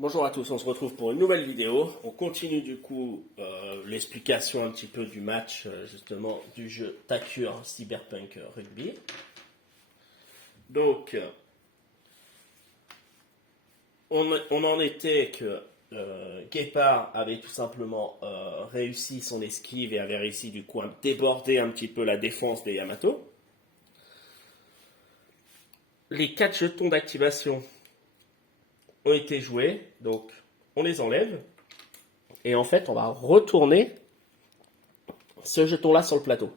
Bonjour à tous, on se retrouve pour une nouvelle vidéo. On continue du coup l'explication un petit peu du match justement du jeu Takure Cyberpunk Rugby. Donc on en était que Gepard avait tout simplement réussi son esquive et avait réussi du coup à déborder un petit peu la défense des Yamato. Les 4 jetons d'activation ont été joués, donc on les enlève. Et en fait, on va retourner ce jeton-là sur le plateau.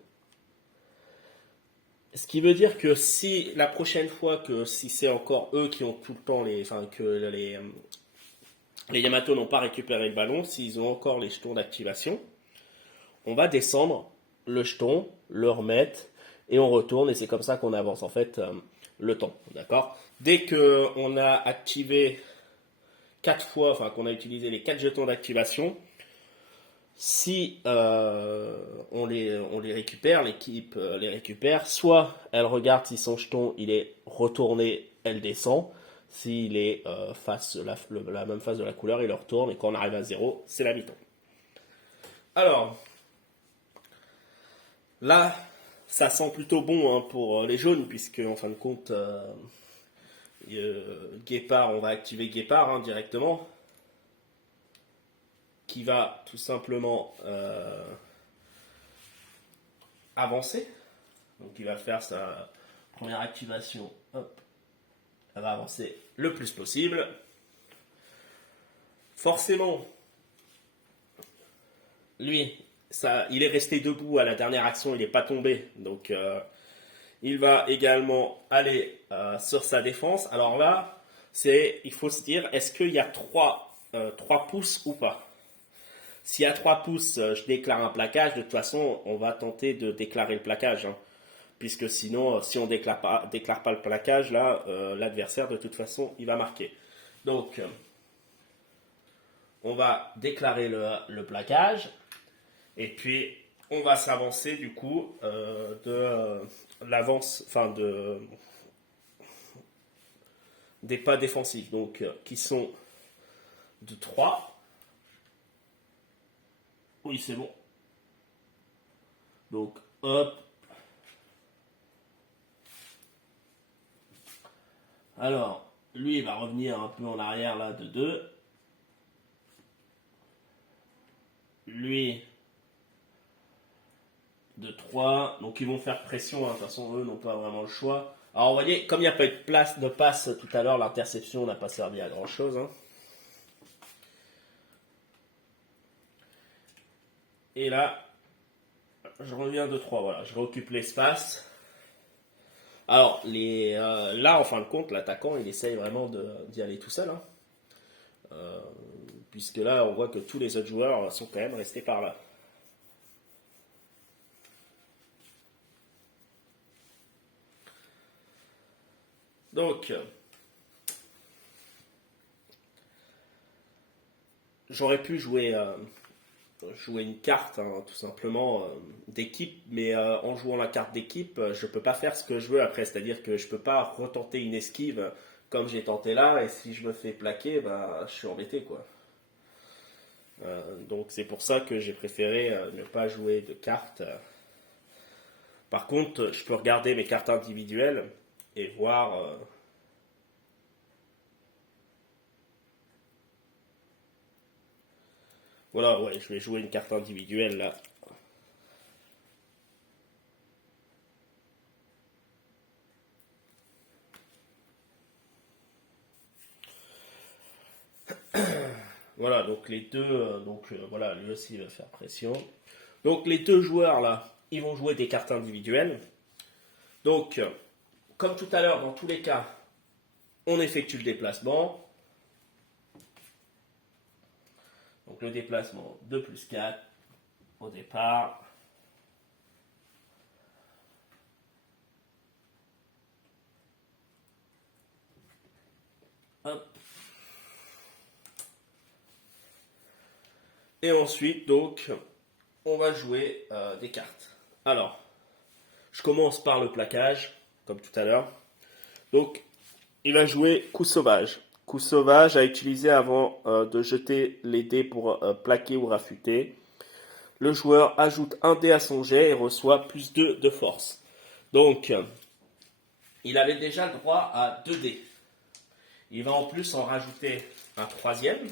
Ce qui veut dire que si la prochaine fois, que si c'est encore eux qui ont tout le temps que les Yamato n'ont pas récupéré le ballon, s'ils ont encore les jetons d'activation, on va descendre le jeton, le remettre et on retourne et c'est comme ça qu'on avance en fait le temps, d'accord. Dès que on a activé 4 fois, enfin qu'on a utilisé les 4 jetons d'activation, si on les récupère, l'équipe les récupère, soit elle regarde si son jeton il est retourné, elle descend. S'il est face la même face de la couleur, il le retourne et quand on arrive à 0, c'est la mi-temps. Alors, là, ça sent plutôt bon pour les jaunes, puisque en fin de compte, Gepard, on va activer Gepard directement, qui va tout simplement avancer. Donc il va faire sa première activation. Hop. Elle va avancer le plus possible. Forcément, lui, il est resté debout à la dernière action, il n'est pas tombé. Donc il va également aller sur sa défense. Alors là, il faut se dire, est-ce qu'il y a 3 pouces ou pas? S'il y a 3 pouces, je déclare un plaquage. De toute façon, on va tenter de déclarer le plaquage. Puisque sinon, si on ne déclare pas le plaquage, là, l'adversaire, de toute façon, il va marquer. Donc, on va déclarer le plaquage. Et puis, on va s'avancer, du coup, de l'avance, des pas défensifs. Donc, qui sont de 3. Oui, c'est bon. Donc, hop. Alors, lui, il va revenir un peu en arrière, là, de 2. Lui, de 3. Donc, ils vont faire pression. De toute façon, eux n'ont pas vraiment le choix. Alors, vous voyez, comme il n'y a pas eu de passe tout à l'heure, l'interception n'a pas servi à grand-chose. Et là, je reviens de 3. Voilà, je réoccupe l'espace. Alors, là, en fin de compte, l'attaquant, il essaye vraiment d'y aller tout seul. Puisque là, on voit que tous les autres joueurs sont quand même restés par là. Donc, j'aurais pu jouer une carte, tout simplement, d'équipe, mais en jouant la carte d'équipe, je peux pas faire ce que je veux après, c'est-à-dire que je peux pas retenter une esquive comme j'ai tenté là, et si je me fais plaquer, je suis embêté, quoi. Donc c'est pour ça que j'ai préféré ne pas jouer de cartes. Par contre, je peux regarder mes cartes individuelles et voir. Voilà, ouais, je vais jouer une carte individuelle là. Voilà, donc les deux, voilà, lui aussi il va faire pression. Donc les deux joueurs là, ils vont jouer des cartes individuelles. Donc, comme tout à l'heure, dans tous les cas, on effectue le déplacement. Donc le déplacement 2 plus 4 au départ. Hop. Et ensuite, donc, on va jouer des cartes. Alors, je commence par le plaquage, comme tout à l'heure. Donc, il va jouer coup sauvage. coup sauvage à utiliser avant de jeter les dés pour plaquer ou rafuter. Le joueur ajoute un dé à son jet et reçoit plus 2 de force. Donc, il avait déjà le droit à 2 dés. Il va en plus en rajouter un troisième.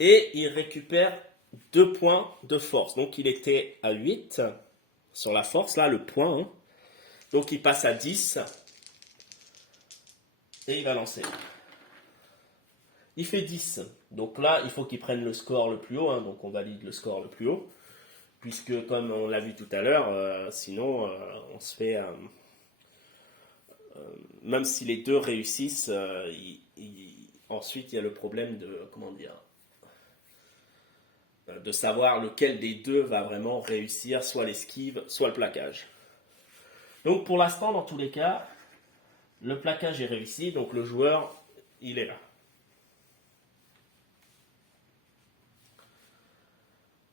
Et il récupère 2 points de force. Donc il était à 8 sur la force, là le point. Hein. Donc il passe à 10. Et il va lancer. Il fait 10. Donc là, il faut qu'il prenne le score le plus haut. Hein. Donc on valide le score le plus haut. Puisque comme on l'a vu tout à l'heure, sinon on se fait... même si les deux réussissent, ensuite il y a le problème de... Comment dire, de savoir lequel des deux va vraiment réussir, soit l'esquive, soit le plaquage. Donc pour l'instant, dans tous les cas, le plaquage est réussi, donc le joueur, il est là.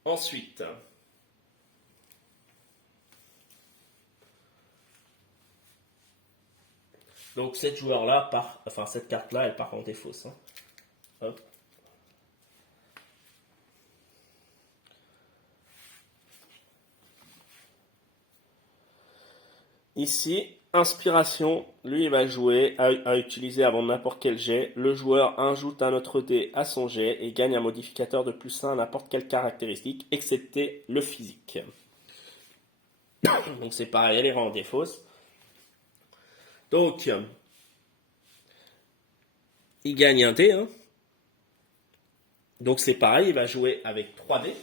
Ensuite, donc cette joueur-là part, enfin cette carte-là, elle part en défausse. Hein. Hop. Ici, inspiration, lui il va jouer à utiliser avant n'importe quel jet. Le joueur ajoute un autre dé à son jet et gagne un modificateur de +1 à n'importe quelle caractéristique, excepté le physique. Donc c'est pareil, elle est en défausse. Donc, il gagne un dé. Hein. Donc c'est pareil, il va jouer avec 3 dés.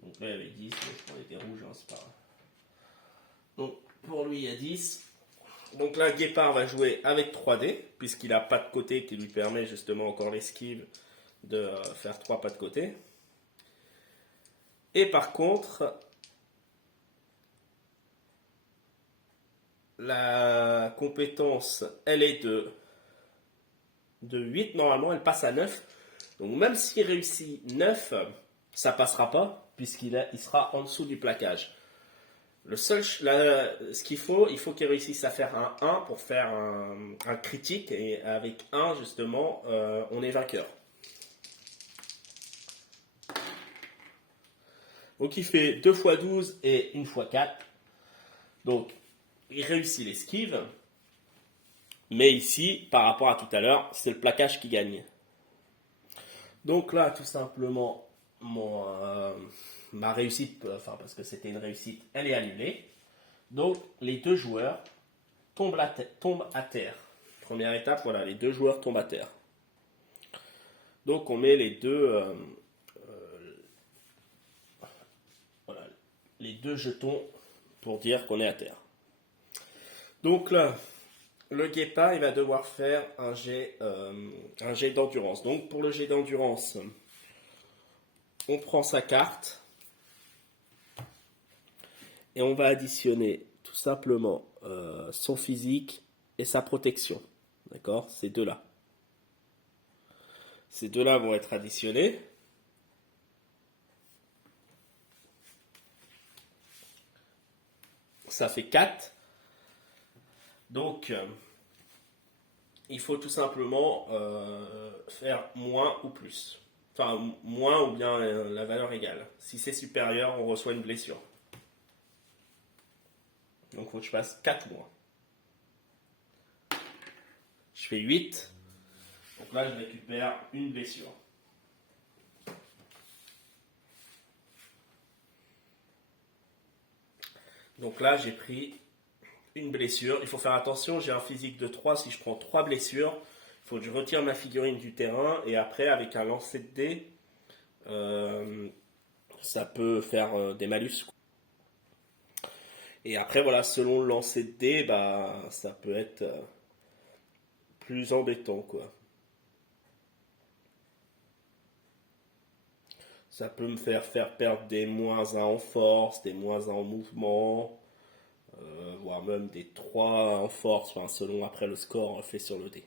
Donc là il y avait 10, je prends les dés rouges, hein, c'est pas grave. Donc pour lui il y a 10. Donc là Guépard va jouer avec 3 dés, puisqu'il n'a pas de côté qui lui permet justement encore l'esquive de faire 3 pas de côté. Et par contre, la compétence, elle est de 8, normalement elle passe à 9. Donc même s'il réussit 9, ça passera pas, puisqu'il sera en dessous du plaquage. Ce qu'il faut, il faut qu'il réussisse à faire un 1 pour faire un critique, et avec 1 justement, on est vainqueur. Donc il fait 2 x 12 et 1 x 4. Donc il réussit l'esquive. Mais ici, par rapport à tout à l'heure, c'est le plaquage qui gagne. Donc là, tout simplement, ma réussite, enfin parce que c'était une réussite, elle est annulée. Donc les deux joueurs tombent à terre. Première étape, voilà, les deux joueurs tombent à terre. Donc on met les deux jetons pour dire qu'on est à terre. Donc là, le guépard, il va devoir faire un jet d'endurance. Donc pour le jet d'endurance, on prend sa carte et on va additionner tout simplement son physique et sa protection. D'accord? Ces deux-là. Ces deux-là vont être additionnés. Ça fait 4. Donc, il faut tout simplement faire moins ou plus. Enfin, moins ou bien la valeur égale. Si c'est supérieur, on reçoit une blessure. Donc, il faut que je fasse 4 moins. Je fais 8. Donc là, je récupère une blessure. Donc là, j'ai pris une blessure. Il faut faire attention, j'ai un physique de 3. Si je prends 3 blessures, il faut que je retire ma figurine du terrain. Et après, avec un lancer de dés, ça peut faire des malus. Et après, voilà, selon le lancer de dés, bah, ça peut être plus embêtant, quoi. Ça peut me faire perdre des -1 en force, des -1 en mouvement, voire même des 3 en force, enfin, selon après le score fait sur le dé.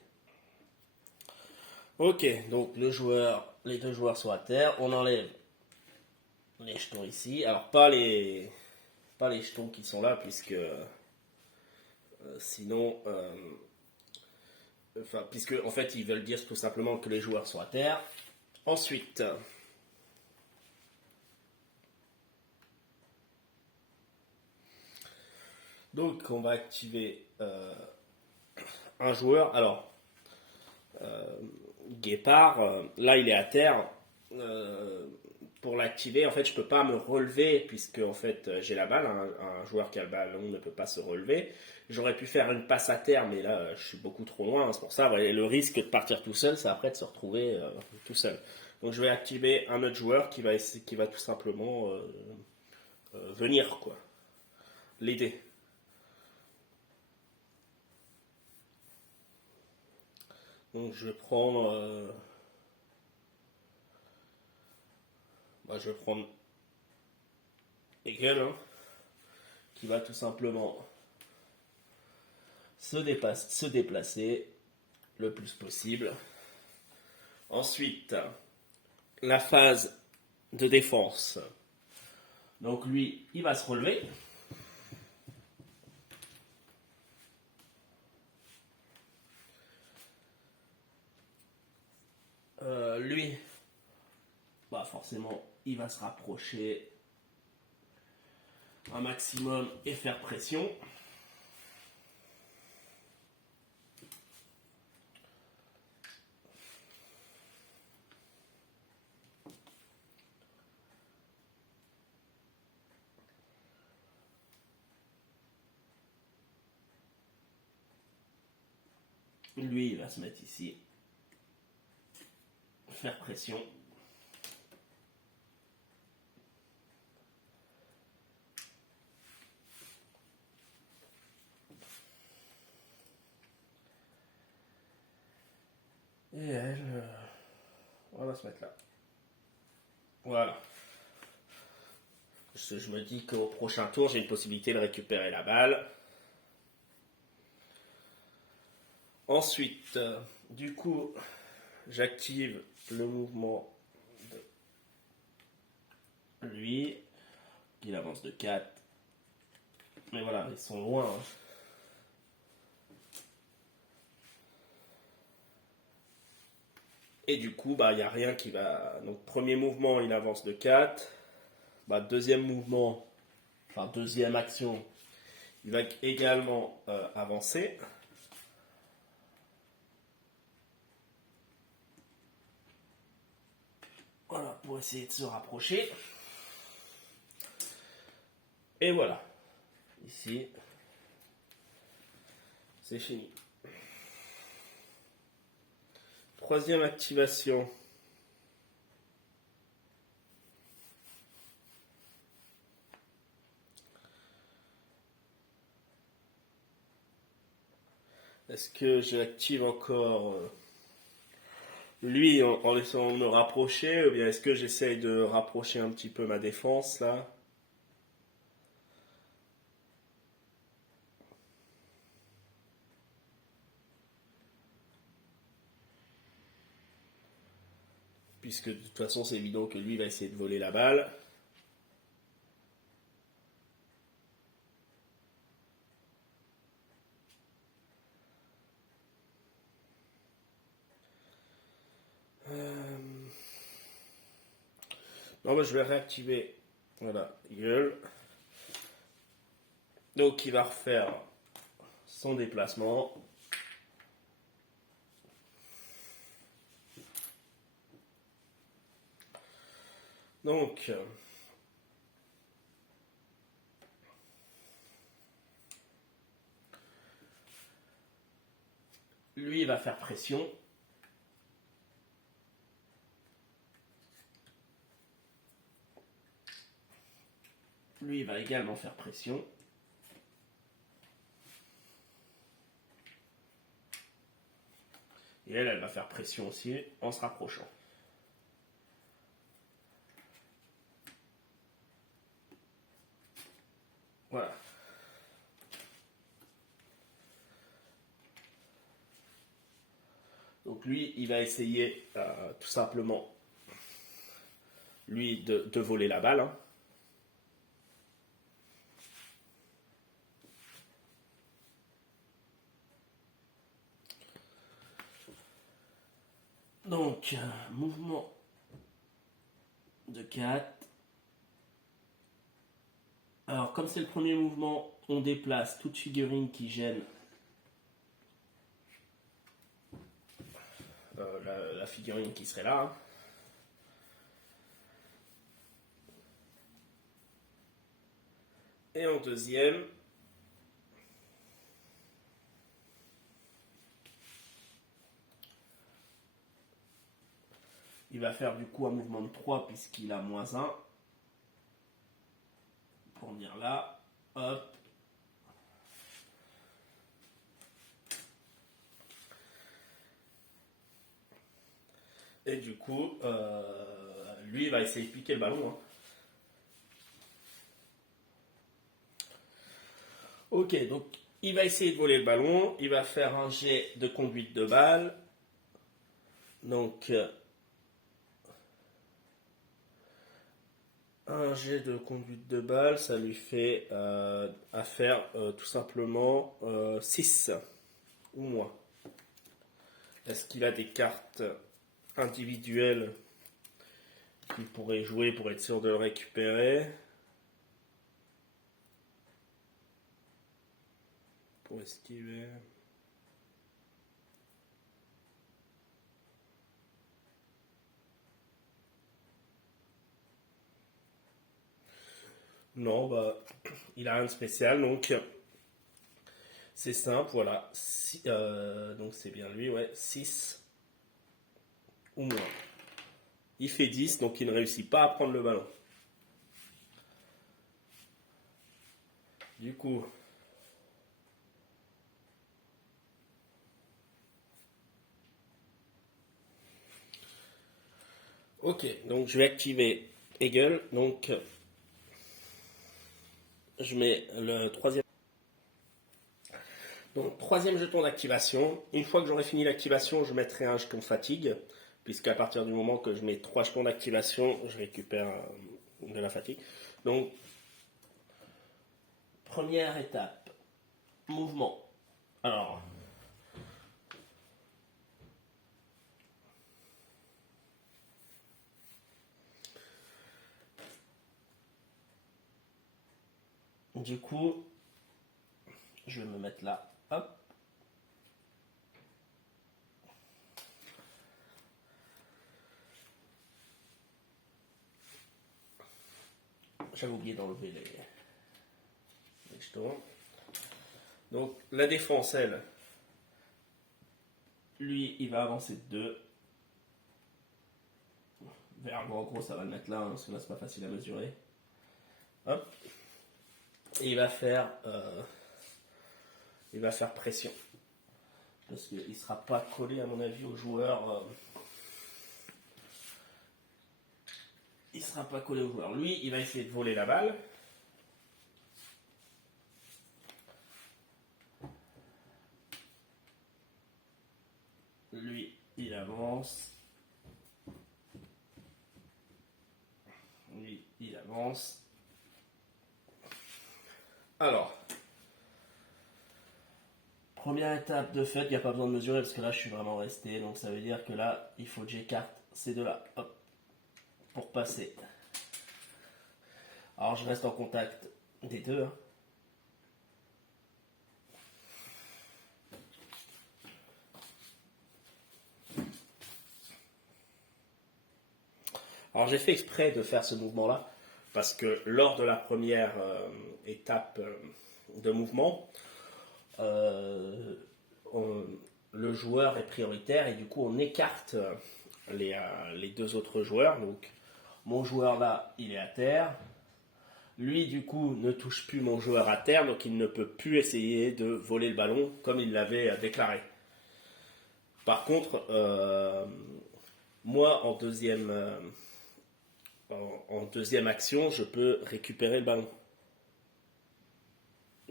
Ok, donc les deux joueurs sont à terre. On enlève les jetons ici. Alors pas les jetons qui sont là, puisque Sinon, enfin, puisque en fait ils veulent dire tout simplement que les joueurs sont à terre. Ensuite, donc on va activer un joueur. Alors, Guépard, là il est à terre. Pour l'activer, en fait, je peux pas me relever puisque en fait j'ai la balle. Un joueur qui a le ballon ne peut pas se relever. J'aurais pu faire une passe à terre, mais là je suis beaucoup trop loin. C'est pour ça, ouais, le risque de partir tout seul, c'est après de se retrouver tout seul. Donc je vais activer un autre joueur qui va tout simplement venir quoi, l'aider. Donc je vais prendre Hegel, hein, qui va tout simplement se déplacer le plus possible. Ensuite, la phase de défense. Donc lui, il va se relever. Lui, bah forcément, il va se rapprocher un maximum et faire pression. Lui, il va se mettre ici, faire pression. Et elle, on va se mettre là. Voilà. Je me dis qu'au prochain tour, j'ai une possibilité de récupérer la balle. Ensuite, du coup, j'active le mouvement de lui. Il avance de 4. Mais voilà, ils sont loin. Hein. Et du coup, bah, il n'y a rien qui va. Donc, premier mouvement, il avance de 4. Bah, deuxième mouvement, enfin, deuxième action, il va également avancer. Voilà, pour essayer de se rapprocher. Et voilà. Ici, c'est fini. Troisième activation. Est-ce que j'active encore lui en laissant me rapprocher ou bien est-ce que j'essaye de rapprocher un petit peu ma défense là? Puisque de toute façon c'est évident que lui va essayer de voler la balle. Non, mais je vais réactiver. Voilà, Eagle. Donc il va refaire son déplacement. Donc, lui il va faire pression. Lui il va également faire pression. Et elle va faire pression aussi en se rapprochant. Voilà. Donc lui, il va essayer tout simplement, lui, de voler la balle. Hein. Donc, mouvement de 4. Alors, comme c'est le premier mouvement, on déplace toute figurine qui gêne la figurine qui serait là. Hein. Et en deuxième, il va faire du coup un mouvement de 3 puisqu'il a -1. Pour venir là, hop. Et du coup, lui, il va essayer de piquer le ballon. Hein. Ok, donc il va essayer de voler le ballon. Il va faire un jet de conduite de balle. Donc, un jet de conduite de balle, ça lui fait à faire tout simplement 6 ou moins. Est-ce qu'il a des cartes individuelles qu'il pourrait jouer pour être sûr de le récupérer? Pour esquiver. Non, bah, il a rien de spécial, donc c'est simple, voilà. Donc c'est bien lui, ouais, 6 ou moins. Il fait 10, donc il ne réussit pas à prendre le ballon. Du coup, ok, donc je vais activer Hegel, donc je mets le troisième. Donc, troisième jeton d'activation. Une fois que j'aurai fini l'activation, je mettrai un jeton fatigue, puisqu'à partir du moment que je mets 3 jetons d'activation, je récupère de la fatigue. Donc, première étape, mouvement. Alors, du coup, je vais me mettre là. Hop. J'avais oublié d'enlever les jetons. Donc, la défense, elle, lui, il va avancer de 2. En gros, ça va le mettre là, hein, parce que là, c'est pas facile à mesurer. Hop. Et il va faire pression. Parce qu'il ne sera pas collé, à mon avis, au joueur. Il ne sera pas collé au joueur. Lui, il va essayer de voler la balle. Lui, il avance. Lui, il avance. Alors, première étape de fait, il n'y a pas besoin de mesurer parce que là, je suis vraiment resté. Donc, ça veut dire que là, il faut que j'écarte ces deux-là. Hop, pour passer. Alors, je reste en contact des deux. Hein. Alors, j'ai fait exprès de faire ce mouvement-là parce que lors de la première étape de mouvement, le joueur est prioritaire et du coup on écarte les deux autres joueurs. Donc mon joueur là, il est à terre. Lui du coup ne touche plus mon joueur à terre, donc il ne peut plus essayer de voler le ballon comme il l'avait déclaré. Par contre, moi en deuxième action, je peux récupérer le ballon.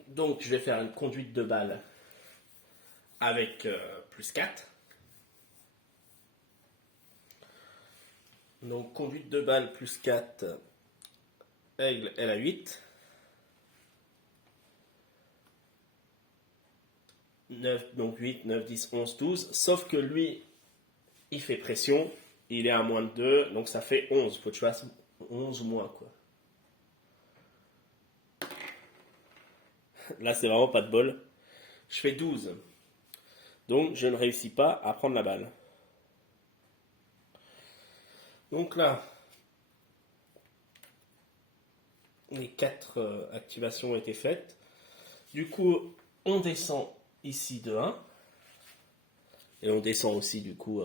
Donc je vais faire une conduite de balle avec +4. Donc conduite de balle +4, Aigle, elle a 8. 9, donc 8, 9, 10, 11, 12. Sauf que lui, Il fait pression. Il est à moins de 2, donc ça fait 11. Faut que tu fasses 11 ou moins, quoi. Là, c'est vraiment pas de bol. Je fais 12. Donc, je ne réussis pas à prendre la balle. Donc là, les 4 activations ont été faites. Du coup, on descend ici de 1. Et on descend aussi, du coup,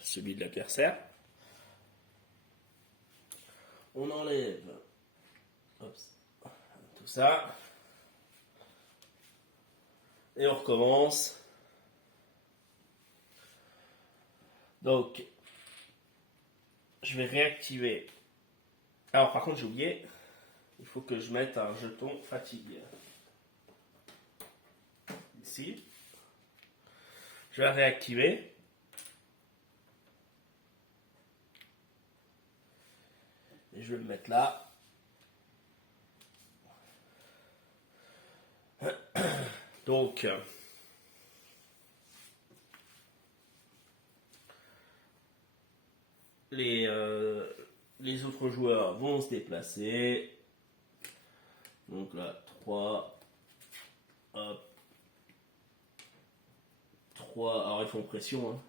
celui de l'adversaire. On enlève tout ça. Et on recommence. Donc, je vais réactiver. Alors, par contre, j'ai oublié. Il faut que je mette un jeton fatigue. Ici. Je vais réactiver. Et je vais le mettre là. Donc, les autres joueurs vont se déplacer. Donc là, 3. Hop. 3. Alors, ils font pression. Hein.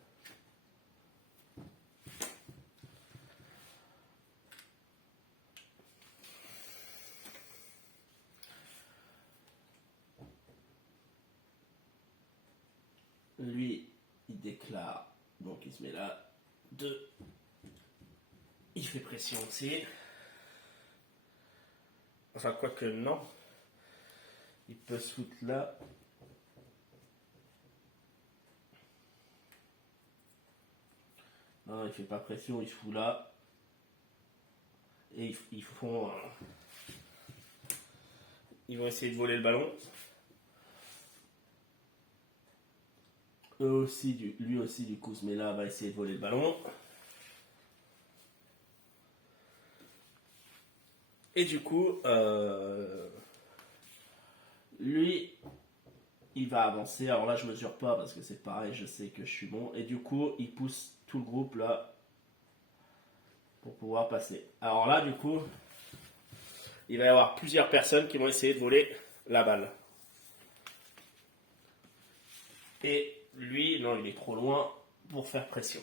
Lui, il déclare. Donc, il se met là. 2. Il fait pression aussi. Enfin, quoique non. Il peut se foutre là. Non, il fait pas pression, il se fout là. Et ils font. Ils vont essayer de voler le ballon. Lui aussi, du coup, se met là, va essayer de voler le ballon. Et du coup, lui, il va avancer. Alors là, je mesure pas parce que c'est pareil, je sais que je suis bon. Et du coup, il pousse tout le groupe là pour pouvoir passer. Alors là, du coup, il va y avoir plusieurs personnes qui vont essayer de voler la balle. Et lui, non, il est trop loin pour faire pression.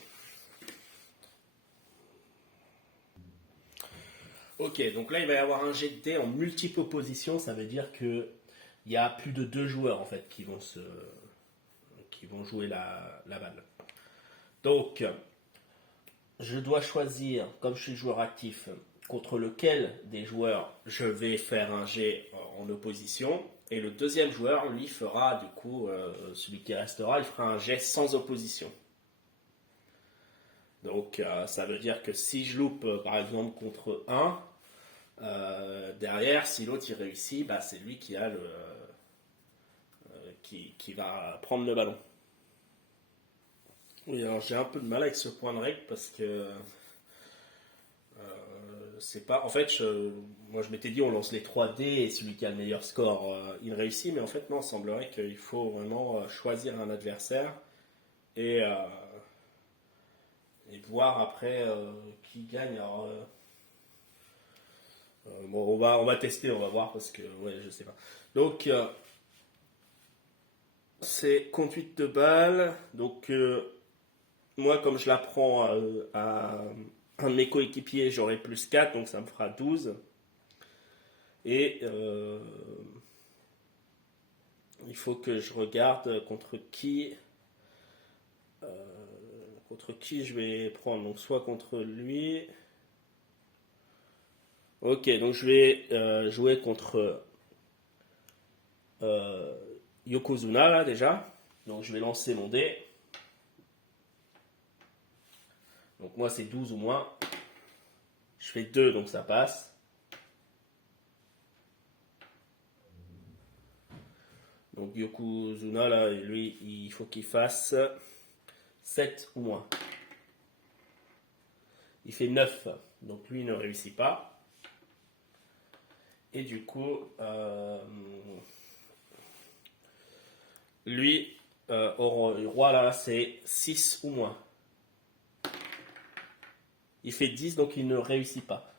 Ok, donc là, il va y avoir un jet de dés en multiple opposition. Ça veut dire que il y a plus de 2 joueurs en fait qui vont jouer la balle. Donc, je dois choisir, comme je suis joueur actif, contre lequel des joueurs je vais faire un jet en opposition. Et le deuxième joueur, lui, fera, du coup, celui qui restera, il fera un jet sans opposition. Donc, ça veut dire que si je loupe, par exemple, contre un, derrière, si l'autre il réussit, bah, c'est lui qui a qui va prendre le ballon. Oui, alors j'ai un peu de mal avec ce point de règle parce que c'est pas. En fait, moi je m'étais dit on lance les 3 dés et celui qui a le meilleur score il réussit, mais en fait non, il semblerait qu'il faut vraiment choisir un adversaire et, euh, et voir après qui gagne. Alors, bon, on va tester, on va voir parce que ouais, je sais pas. Donc c'est conduite de balle. Donc moi, comme je la prends à un de mes coéquipiers, j'aurai plus 4, donc ça me fera 12. Et il faut que je regarde contre qui je vais prendre. Donc soit contre lui. Ok, donc je vais jouer contre Yokozuna là déjà. Donc je vais lancer mon dé. Donc moi c'est 12 ou moins. Je fais 2 donc ça passe. Donc Yokozuna là, lui il faut qu'il fasse 7 ou moins. Il fait 9. Donc lui il ne réussit pas. Et du coup, lui, au roi là, c'est 6 ou moins. Il fait 10, donc il ne réussit pas.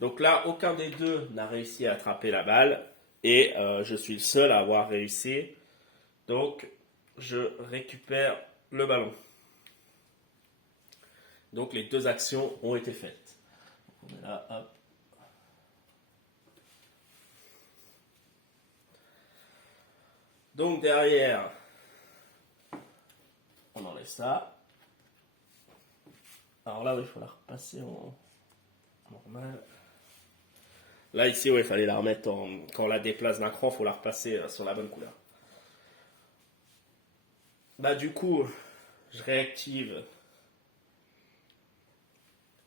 Donc là, aucun des deux n'a réussi à attraper la balle. Et je suis le seul à avoir réussi. Donc, je récupère le ballon. Donc, les deux actions ont été faites. On est là, hop. Donc, derrière, on enlève ça. Alors là, oui, il faut la repasser en normal. Là, ici, il fallait la remettre en... Quand on la déplace d'un cran, il faut la repasser sur la bonne couleur. Bah, du coup, je réactive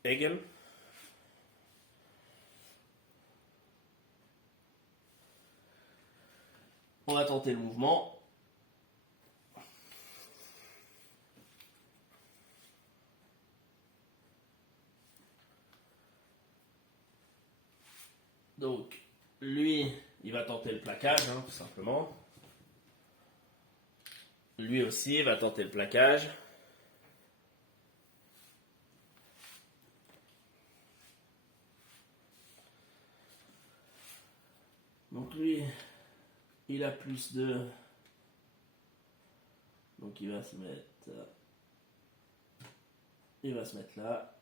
Hegel. On va tenter le mouvement. Donc, lui, il va tenter le plaquage, tout simplement. Lui aussi va tenter le plaquage. Donc lui, il a plus de... Donc il va se mettre... Il va se mettre là.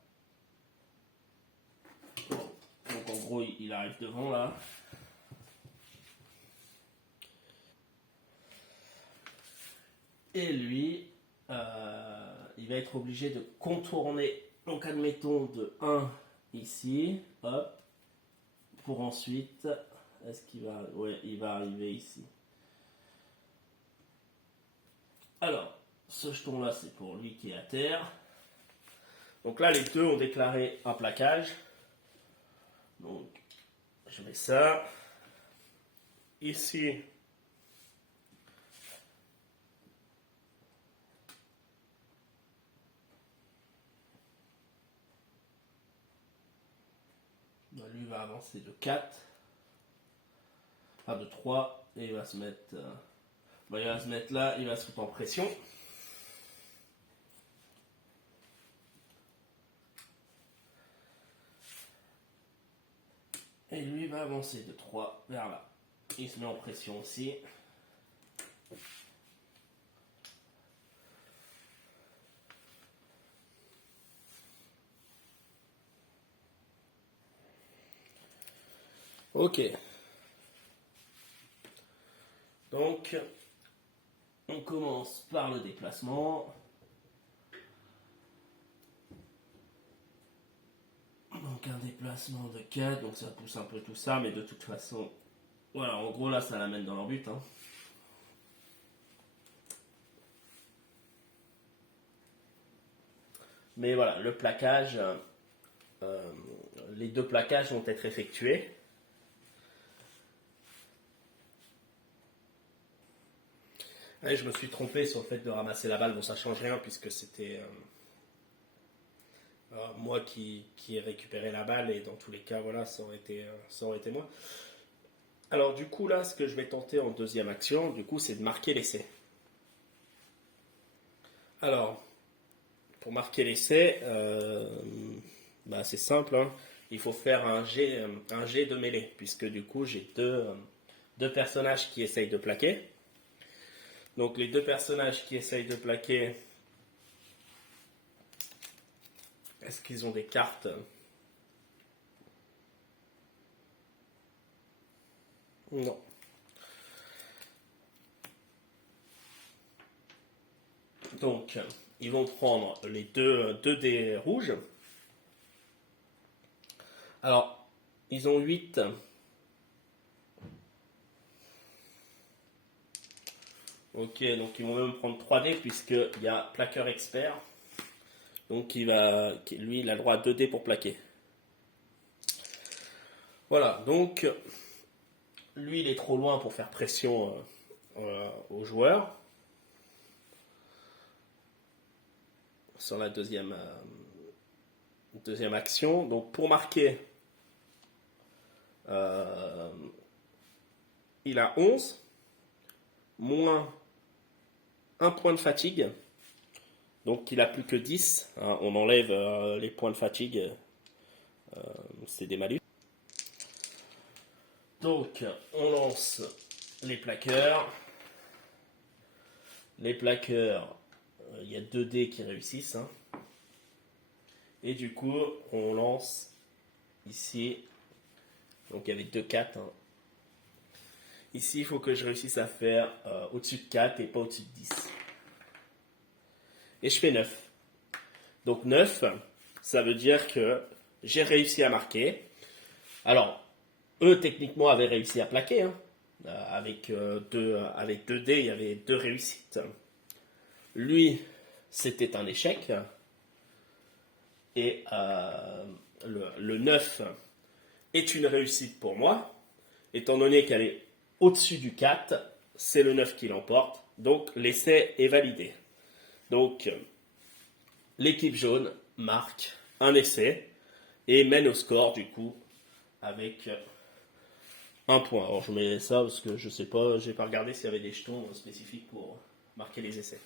Donc en gros, il arrive devant là. Et lui, il va être obligé de contourner. Donc admettons de 1 ici, hop, pour ensuite... Est-ce qu'il va... Ouais, il va arriver ici. Alors, ce jeton là, c'est pour lui qui est à terre. Donc là, les deux ont déclaré un plaquage. Donc, je mets ça. Ici, lui va avancer de 4. Enfin, de 3. Et il va se mettre... il va se mettre là, il va se mettre en pression. Et lui va avancer de 3 vers là. Il se met en pression aussi. Ok. Donc, on commence par le déplacement. Donc un déplacement de 4, donc ça pousse un peu tout ça, mais de toute façon, voilà, en gros là ça l'amène dans leur but. Mais voilà, le plaquage, les deux plaquages vont être effectués. Et je me suis trompé sur le fait de ramasser la balle, bon ça change rien puisque c'était moi qui ai récupéré la balle et dans tous les cas, voilà, ça aurait été moi. Alors du coup là, ce que je vais tenter en deuxième action, du coup, c'est de marquer l'essai. Alors, pour marquer l'essai, c'est simple, il faut faire un jet de mêlée, puisque du coup j'ai deux personnages qui essayent de plaquer. Donc les deux personnages qui essayent de plaquer, est-ce qu'ils ont des cartes? Non. Donc, ils vont prendre les deux dés rouges. Alors, ils ont 8. Ok, donc ils vont même prendre 3 dés puisqu'il y a plaqueur expert. Donc lui, il a le droit à 2 dés pour plaquer. Voilà, donc lui, il est trop loin pour faire pression aux joueurs. Sur la deuxième action. Donc pour marquer, il a 11, moins 1 point de fatigue. Donc il a plus que 10. Hein, on enlève les points de fatigue. C'est des malus. Donc on lance les plaqueurs. Les plaqueurs, il y a 2 dés qui réussissent. Hein. Et du coup, on lance ici. Donc il y avait 2 4. Hein. Ici, il faut que je réussisse à faire au-dessus de 4 et pas au-dessus de 10. Et je fais 9. Donc 9, ça veut dire que j'ai réussi à marquer. Alors, eux, techniquement, avaient réussi à plaquer. Hein. Avec 2 dés, il y avait 2 réussites. Lui, c'était un échec. Et le 9 est une réussite pour moi. Étant donné qu'elle est au-dessus du 4, c'est le 9 qui l'emporte. Donc, l'essai est validé. Donc, l'équipe jaune marque un essai et mène au score, du coup, avec un point. Alors, je mets ça parce que je sais pas, j'ai pas regardé s'il y avait des jetons spécifiques pour marquer les essais.